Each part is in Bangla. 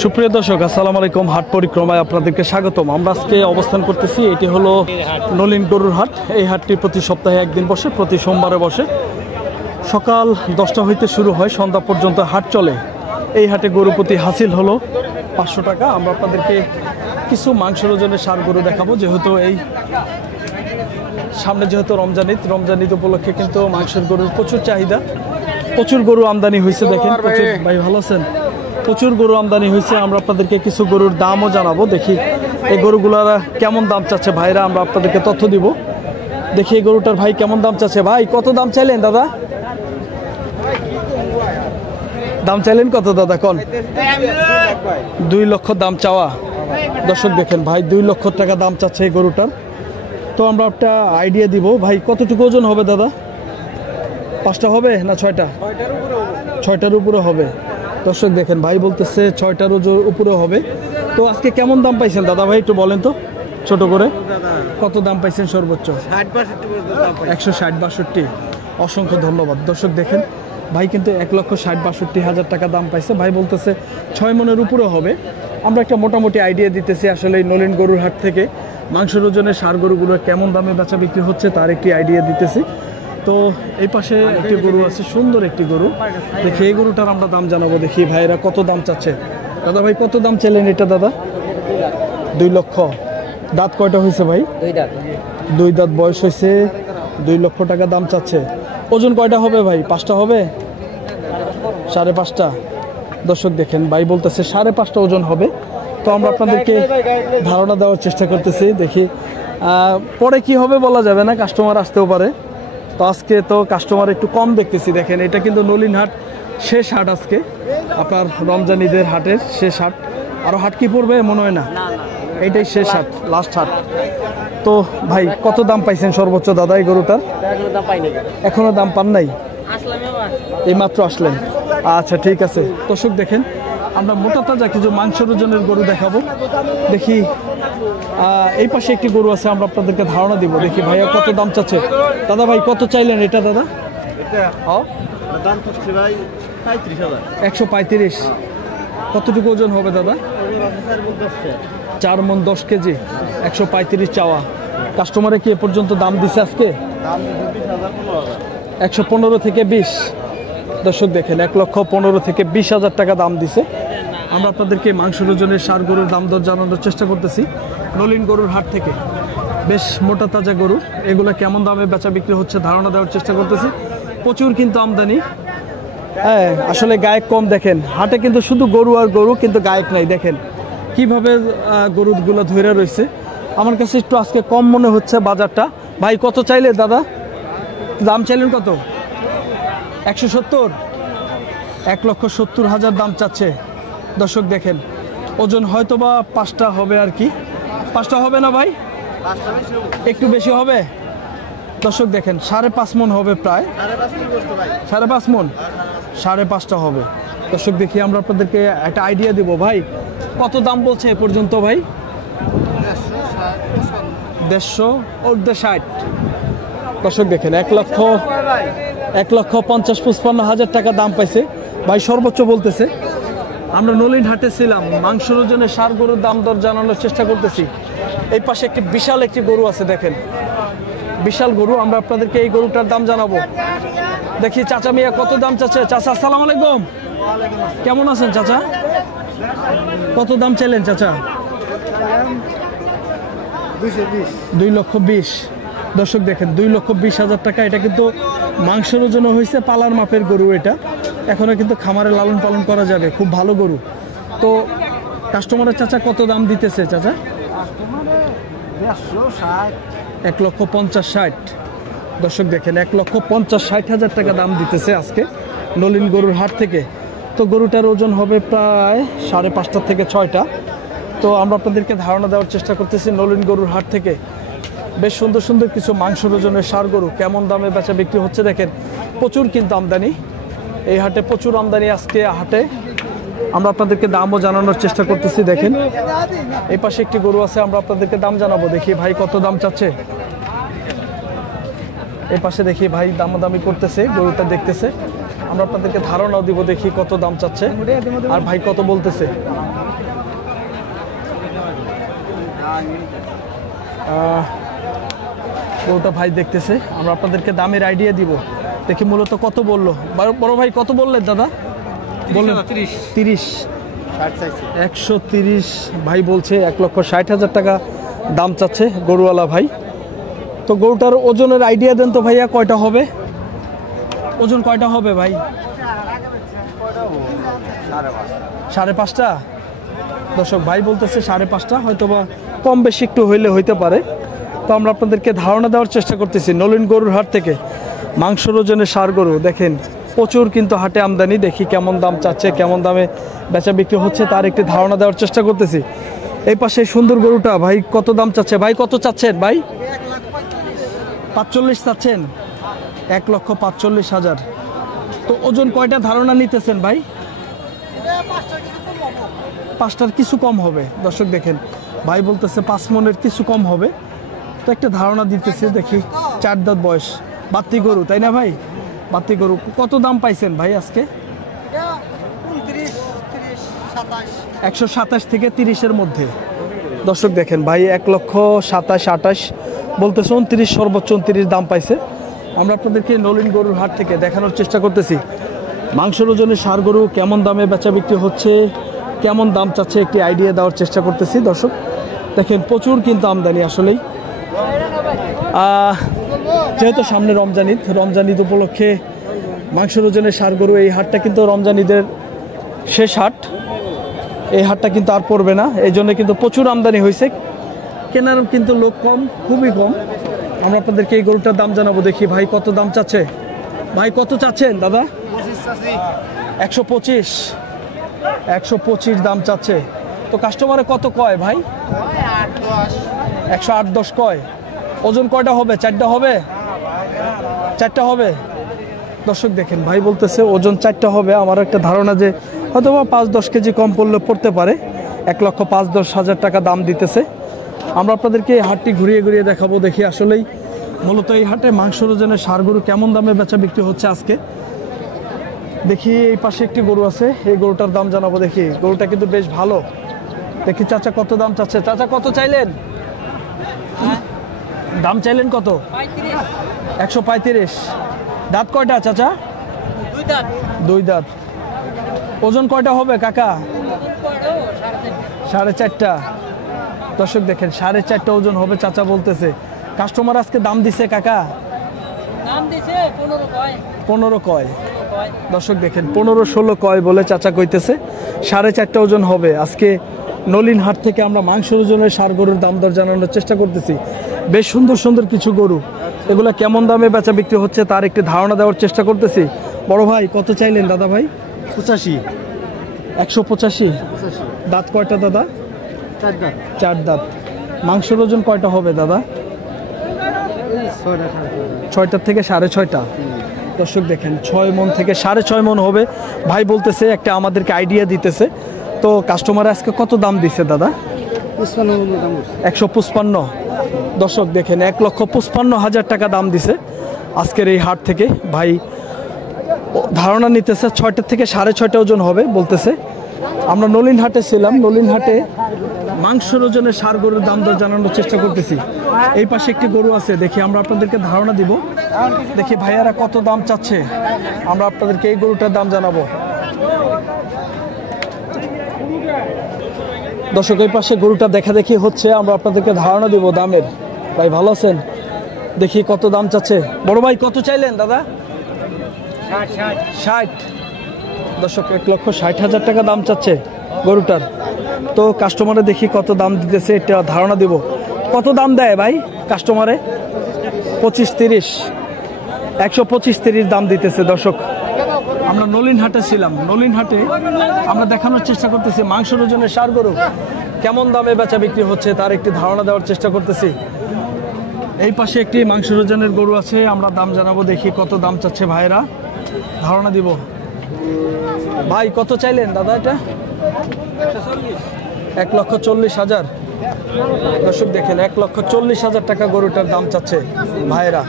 সুপ্রিয় দর্শক, আসসালামু আলাইকুম। হাট পরিক্রমায় আপনাদেরকে স্বাগতম। আমরা আজকে অবস্থান করতেছি, এটি হলো নলিন গরুর হাট। এই হাটটি প্রতি সপ্তাহে একদিন বসে, প্রতি সোমবারে বসে। সকাল 10টা হইতে শুরু হয়, সন্ধ্যা পর্যন্ত হাট চলে। এই হাটে গরু প্রতি হাসিল হলো 500 টাকা। আমরা আপনাদেরকে কিছু মাংসের ওজনের ষাঁড় গরু দেখাবো, যেহেতু এই সামনে যেহেতু রমজান ঈদ উপলক্ষে কিন্তু মাংসের গরুর প্রচুর চাহিদা, প্রচুর গরু আমদানি হয়েছে। দেখেন প্রচুর, ভাই ভালো আছেন? প্রচুর গরু আমদানি হয়েছে। আমরা আপনাদেরকে কিছু গরুর দামও জানাবো। দেখি এই গরুগুলার কেমন দাম চাচ্ছে ভাইরা, আমরা আপনাদেরকে তথ্য দিব। দেখি এই গরুটার ভাই কেমন দাম চাচ্ছে। ভাই কত দাম চাইলেন দাদা? দাম চাইলেন কত দাদা? কোন 2 লক্ষ দাম চাওয়া। দর্শক দেখেন ভাই 2 লক্ষ টাকা দাম চাচ্ছে এই গরুটার। তো আমরা একটা আইডিয়া দিব। ভাই কতটুকু ওজন হবে দাদা? 5টা হবে না 6টা? 6টার উপরে হবে। দর্শক দেখেন ভাই বলতেছে 6টার উপরে হবে। তো আজকে কেমন দাম পাইছেন দাদা ভাই একটু বলেন তো ছোট করে। কত দাম পাইছেন সর্বোচ্চ? 160-62। অসংখ্য ধন্যবাদ। দর্শক দেখেন ভাই কিন্তু 1,60,62,000 টাকা দাম পাইছে। ভাই বলতেছে 6 মনের উপরে হবে। আমরা একটা মোটামুটি আইডিয়া দিতেছি আসলে এই নলিন গরুর হাট থেকে মাংসের ওজনের ষাঁড় গরুগুলো কেমন দামে বেচা বিক্রি হচ্ছে তার একটি আইডিয়া দিতেছি। তো এই পাশে একটি গরু আছে, সুন্দর একটি গরু। দেখি এই গরুটার আমরা দাম জানাবো। দেখি ভাইরা কত দাম চাচ্ছে। দাদা ভাই কত দাম চাইলেন এটা দাদা? 2 লক্ষ। দাঁত কয়টা হয়েছে ভাই? 2 দাঁত বয়স হয়েছে। 2 লক্ষ টাকা দাম চাচ্ছে। ওজন কয়টা হবে ভাই? 5টা হবে? 5.5টা। দর্শক দেখেন ভাই বলতেছে 5.5টা ওজন হবে। তো আমরা আপনাদেরকে ধারণা দেওয়ার চেষ্টা করতেছি। দেখি পরে কি হবে বলা যাবে না, কাস্টমার আসতেও পারে। তো আজকে তো কাস্টমার একটু কম দেখতেছি। দেখেন এটা কিন্তু নলিন হাট শেষ হাট, আজকে আপনার রমজান ঈদের হাটের শেষ হাট। আরও হাট কি পড়বে মনে হয় না, এইটাই শেষ হাট, লাস্ট হাট। তো ভাই কত দাম পাইছেন সর্বোচ্চ দাদা এই গরুটার? এখনো দাম পান নাই, এই মাত্র আসলেন। আচ্ছা ঠিক আছে। দর্শক দেখেন আমরা মোটা তাজা কিছু মাংসের ওজনের গরু দেখাবো। দেখি এই পাশে একটি গরু আছে, আমরা আপনাদেরকে ধারণা দিব। দেখি ভাইয়া কত দাম চাচ্ছে। দাদা ভাই কত চাইলেন এটা দাদা? 135। কতটুকু ওজন হবে দাদা? 4 মণ 10 কেজি। 135 চাওয়া। কাস্টমারে কি এ পর্যন্ত দাম দিছে আজকে? 115 থেকে 20। দর্শক দেখেন 1,15,000 থেকে 20,000 টাকা দাম দিছে। আমরা আপনাদেরকে মাংসের ওজনের ষাঁড় গরুর দাম দর জানানোর চেষ্টা করতেছি নলিন গরুর হাট থেকে। বেশ মোটা তাজা গরু, এগুলো কেমন দামে বেচা বিক্রি হচ্ছে ধারণা দেওয়ার চেষ্টা করতেছি। প্রচুর কিন্তু আমদানি। হ্যাঁ আসলে গায়ক কম। দেখেন হাটে কিন্তু শুধু গরু আর গরু, কিন্তু গায়ক নাই। দেখেন কিভাবে গরুগুলো ধরে রয়েছে। আমার কাছে একটু আজকে কম মনে হচ্ছে বাজারটা। ভাই কত চাইলে দাদা? দাম চাইলেন কত? 170। 1,70,000 দাম চাচ্ছে। দর্শক দেখেন ওজন হয়তো বা 5টা হবে আর কি। 5টা হবে না ভাই? একটু বেশি হবে। দর্শক দেখেন 5.5 মণ হবে, প্রায় 5.5 মণ। 5.5টা হবে। দর্শক দেখি আমরা আপনাদেরকে একটা আইডিয়া দিব। ভাই কত দাম বলছে এ পর্যন্ত ভাই? 150-160। দর্শক দেখেন 1,50,55,000 টাকা দাম পাইছে ভাই, সর্বোচ্চ বলতেছে। আমরা নলিন হাটে ছিলাম, মাংসের ওজনে ষাঁড় গরুর দাম দর জানানোর চেষ্টা করতেছি। এই পাশে একটি বিশাল একটি গরু আছে, দেখেন বিশাল গরু। আমরা আপনাদেরকে এই গরুটার দাম জানাবো। দেখি চাচা মিয়া কত দাম চাচ্ছে। চাচা আসসালামু আলাইকুম, কেমন আছেন চাচা? কত দাম চাইলেন চাচা? 2,20,000। দর্শক দেখেন 2,20,000 টাকা। এটা কিন্তু মাংসের ওজনে হয়েছে, পালার মাপের গরু এটা। এখনো কিন্তু খামারে লালন পালন করা যাবে, খুব ভালো গরু। তো কাস্টমারের চাচা কত দাম দিতেছে চাচা? 1,50,60। দর্শক দেখেন 1,50,60,000 টাকা দাম দিতেছে আজকে নলিন গরুর হাট থেকে। তো গরুটার ওজন হবে প্রায় 5.5টা থেকে 6টা। তো আমরা আপনাদেরকে ধারণা দেওয়ার চেষ্টা করতেছি নলিন গরুর হাট থেকে। বেশ সুন্দর সুন্দর কিছু মাংসের ওজনের ষাঁড় গরু কেমন দামে বেচা বিক্রি হচ্ছে দেখেন। প্রচুর কিন্তু আমদানি এই হাটে, প্রচুর আমদানি আজকে হাটে। আমরা আপনাদেরকে দামও জানানোর চেষ্টা করতেছি। দেখেন এই পাশে একটি গরু আছে, আমরা আপনাদেরকে দাম জানাবো। দেখি ভাই কত দাম চাচ্ছে। এই পাশে দেখি ভাই দামাদামি করতেছে, গরুটা দেখতেছে। আমরা আপনাদেরকে ধারণাও দিব, দেখি কত দাম চাচ্ছে আর ভাই কত বলতেছে। গরুটা ভাই দেখতেছে, আমরা আপনাদেরকে দামের আইডিয়া দিব। দেখি মূলত কত বললো বড় ভাই, কত বললেন দাদা? বললেন 30। 130 ভাই বলছে, 1,60,000 টাকা দাম চাচ্ছে গরুওয়ালা ভাই। তো গরুটার ওজনের আইডিয়া দেন তো ভাইয়া, কয়টা হবে? ওজন কয়টা হবে ভাই? 5.5টা। দর্শক ভাই বলতেছে 5.5টা, হয়তো বা কম বেশি একটু হইলে হইতে পারে। তো আমরা আপনাদেরকে ধারণা দেওয়ার চেষ্টা করতেছি নলিন গরুর হাট থেকে। মাংসর ওজনে ষাঁড় গরু দেখেন প্রচুর কিন্তু হাটে আমদানি। দেখি কেমন দাম চাচ্ছে, কেমন দামে বেচা বিক্রি হচ্ছে, তার একটি ধারণা দেওয়ার চেষ্টা করতেছি। এই পাশে সুন্দর গরুটা ভাই কত দাম চাচ্ছে? ভাই কত চাচ্ছেন ভাই? 45 চাচ্ছেন, 1,45,000। তো ওজন কয়টা ধারণা নিতেছেন ভাই? 5টার কিছু কম হবে। দর্শক দেখেন ভাই বলতেছে 5 মনের কিছু কম হবে। তো একটা ধারণা দিতেছে। দেখি 4 দাঁত বয়স, বাত্তি গরু তাই না ভাই? বাত্তি গরু কত দাম পাইছেন ভাই আজকে? 127 থেকে 30-এর মধ্যে। দর্শক দেখেন ভাই 1,27,000-28 বলতেছে, 29 সর্বোচ্চ 29 দাম পাইছে। আমরা আপনাদেরকে নলিন গরুর হাট থেকে দেখানোর চেষ্টা করতেছি মাংসের ওজনে ষাঁড় গরু কেমন দামে বেচা বিক্রি হচ্ছে, কেমন দাম চাচ্ছে একটি আইডিয়া দেওয়ার চেষ্টা করতেছি। দর্শক দেখেন প্রচুর কিন্তু আমদানি আসলেই। যেহেতু সামনে রমজান ঈদ উপলক্ষে মাংসের ওজনে ষাঁড় গরু, এই হাটটা কিন্তু রমজান ঈদের শেষ হাট। এই হাটটা কিন্তু আর পড়বে না, এই জন্য কিন্তু প্রচুর আমদানি হয়েছে। কেনার কিন্তু লোক কম, খুবই কম। আমরা আপনাদেরকে এই গরুটার দাম জানাবো। দেখি ভাই কত দাম চাচ্ছে। ভাই কত চাচ্ছেন দাদা? 125 দাম চাচ্ছে। তো কাস্টমারে কত কয় ভাই? 108-10 কয়। ওজন কয়টা হবে? 4টা হবে? 4টা হবে। দর্শক দেখেন ভাই বলতেছে ওজন 4টা হবে। আমার একটা ধারণা যে হয়তো 5-10 কেজি কম পড়লে পড়তে পারে। 1,05,10,000 টাকা দাম দিতেছে। আমরা আপনাদেরকে এই হাটটি ঘুরিয়ে ঘুরিয়ে দেখাবো। দেখি আসলেই মূলত এই হাটে মাংসের ওজনে ষাঁড় গরু কেমন দামে বেচা বিক্রি হচ্ছে আজকে। দেখি এই পাশে একটি গরু আছে, এই গরুটার দাম জানাবো। দেখি গরুটা কিন্তু বেশ ভালো। দেখি চাচা কত দাম চাচ্ছে। চাচা কত চাইলেন? দাম চাইলেন কত? 135। দাঁত কয়টা চাচা? 2 দাঁত। ওজন কয়টা হবে কাকা? 4.5টা। দর্শক দেখেন 4.5টা ওজন হবে চাচা বলতেছে। কাস্টমার আজকে দাম দিছে কাকা? দাম দিছে 15 কয়। দর্শক দেখেন 15-16 কয় বলে চাচা কইতেছে। 4.5টা ওজন হবে। আজকে নলিন হাট থেকে আমরা মাংসের ওজনের ষাঁড় গরুর দাম দর জানানোর চেষ্টা করতেছি। বেশ সুন্দর সুন্দর কিছু গরু, এগুলা কেমন দামে বেচা বিক্রি হচ্ছে তার একটি ধারণা দেওয়ার চেষ্টা করতেছি। বড় ভাই কত চাইলেন দাদা ভাই? 85। 185। দাঁত কয়টা দাদা? 4 দাঁত। মাংসের ওজন কয়টা হবে দাদা? 6টা থেকে 6.5টা। দর্শক দেখেন 6 মন থেকে 6.5 মন হবে ভাই বলতেছে, একটা আমাদেরকে আইডিয়া দিতেছে। তো কাস্টমার আজকে কত দাম দিচ্ছে দাদা? 155। দর্শক দেখেন 1,55,000 টাকা দাম দিছে আজকের এই হাট থেকে। ভাই ধারণা নিতেছে 6টা থেকে 6.5টা ওজন হবে বলতেছে। আমরা নলিন হাটে ছিলাম, নলিন হাটে মাংসের ওজনে ষাঁড় গরুর দাম দর জানানোর চেষ্টা করতেছি। এই পাশে একটি গরু আছে, দেখি আমরা আপনাদেরকে ধারণা দিব। দেখি ভাইয়ারা কত দাম চাচ্ছে, আমরা আপনাদেরকে এই গরুটার দাম জানাবো। দর্শক এই পাশে গরুটা দেখা দেখি হচ্ছে, আমরা আপনাদেরকে ধারণা দিব দামের। ভাই ভালো আছেন? দেখি কত দাম চাচ্ছে। বড় ভাই কত চাইলেন দাদা? 60। দর্শক 1,60,000 টাকা দাম চাচ্ছে গরুটার। তো কাস্টমারে দেখি কত দাম দিতেছে, এটা ধারণা দিব। কত দাম দেয় ভাই কাস্টমারে? 25-30। 125-30 দাম দিতেছে। দর্শক আমরা নলিন হাটে ছিলাম, নলিন হাটে আমরা দেখানোর চেষ্টা করতেছি মাংসের ওজনের ষাঁড় গরু কেমন দামে বেচা বিক্রি হচ্ছে তার একটি ধারণা দেওয়ার চেষ্টা করতেছি। এই পাশে একটি মাংসের ওজনের গরু আছে, আমরা দাম জানাবো। দেখি কত দাম চাচ্ছে ভাইরা, ধারণা দিব। ভাই কত চাইলেন দাদা এটা? 1,40,000। দর্শক দেখেন 1,40,000 টাকা গরুটার দাম চাচ্ছে ভাইরা।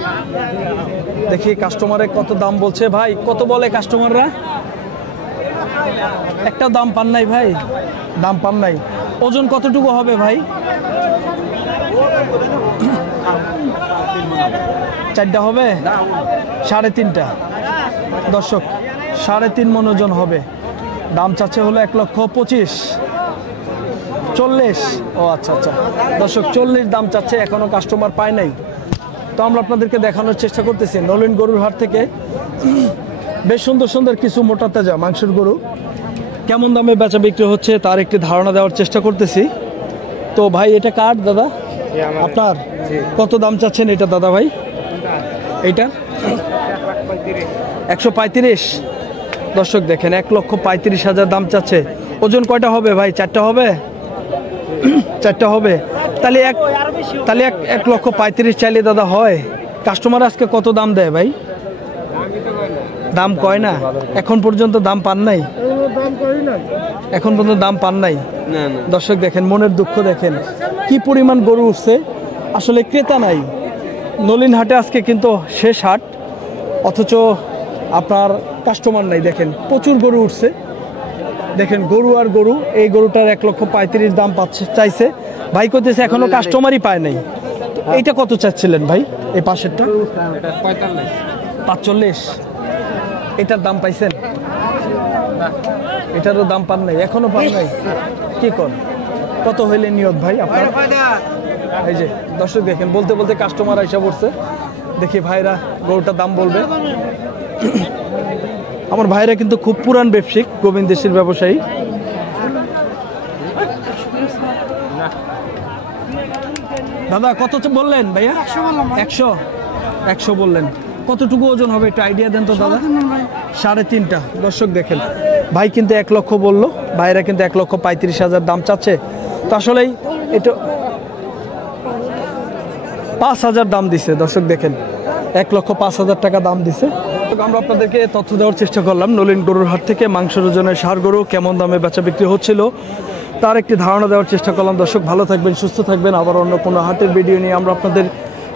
দেখি কাস্টমারে কত দাম বলছে। ভাই কত বলে কাস্টমাররা? একটা দাম পান নাই ভাই, দাম পান নাই। ওজন কতটুকু হবে ভাই? চারটা হবে, 3.5টা। দর্শক 3.5 মণ ওজন হবে। দাম চাচ্ছে হলো 1,25,000। 40। ও আচ্ছা আচ্ছা দর্শক 40 দাম চাচ্ছে, এখনো কাস্টমার পায় নাই। তো আমরা আপনাদেরকে দেখানোর চেষ্টা করতেছি নলিন গরুর হাট থেকে বেশ সুন্দর সুন্দর কিছু মোটা তাজা মাংসের গরু কেমন দামে বেচা বিক্রি হচ্ছে তার একটি ধারণা দেওয়ার চেষ্টা করতেছি। তো ভাই এটা কার দাদা আপনার? কত দাম চাচ্ছেন এটা দাদা ভাই? এইটা 135। দর্শক দেখেন 1,35,000 দাম চাচ্ছে। ওজন কয়টা হবে ভাই? 4টা হবে? 4টা হবে। তাহলে 1,35,000 চাইলে দাদা হয়? কাস্টমার আজকে কত দাম দেয় ভাই? দাম কয় না? এখন পর্যন্ত দাম পান নাই? এখন পর্যন্ত দাম পান নাই। দর্শক দেখেন মনের দুঃখ দেখেন কি পরিমাণ গরু উঠছে, আসলে ক্রেতা নাই। নলিন হাটে আজকে কিন্তু শেষ হাট, অথচ আপনার কাস্টমার নাই। দেখেন প্রচুর গরু উঠছে, দেখেন গরু আর গরু। এই গরুটার 1,35,000 দাম চাইছে ভাই, করতেছে এখনো কাস্টমারই পায় নাই। এইটা কত চাচ্ছিলেন ভাই? এই পাশেরটা 45। এটার দাম পাইছেন? এটারও দাম পান নাই, এখনো পান নাই। কি কর, কত হইলে নিয়ত ভাই আপনার? এই যে দর্শক দেখেন বলতে বলতে কাস্টমার এসে পড়ছে। দেখি ভাইরা গরুটার দাম বলবে। আমার ভাইরা কিন্তু খুব পুরান ব্যবসায়িক, গোবিন্দেশীর ব্যবসায়ী। দাদা কত বললেন ভাইয়া? 100 বললেন। কতটুকু ওজন হবে একটা আইডিয়া দেন তো দাদা? 3.5টা। দর্শক দেখেন ভাই কিন্তু 1 লক্ষ বললো, ভাইরা কিন্তু 1,35,000 দাম চাচ্ছে। তো আসলেই এটা 5,000 দাম দিছে। দর্শক দেখেন 1,05,000 টাকা দাম দিছে। আমরা আপনাদেরকে তথ্য দেওয়ার চেষ্টা করলাম নলিন গরুর হাট থেকে মাংসের ওজনের ষাঁড় গরু কেমন দামে বেচা বিক্রি হচ্ছিল তার একটি ধারণা দেওয়ার চেষ্টা করলাম। দর্শক ভালো থাকবেন, সুস্থ থাকবেন। আবার অন্য কোনো হাটের ভিডিও নিয়ে আমরা আপনাদের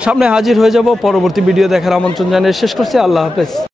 সামনে হাজির হয়ে যাব। পরবর্তী ভিডিও দেখার আমন্ত্রণ জানিয়ে শেষ করছি। আল্লাহ হাফেজ।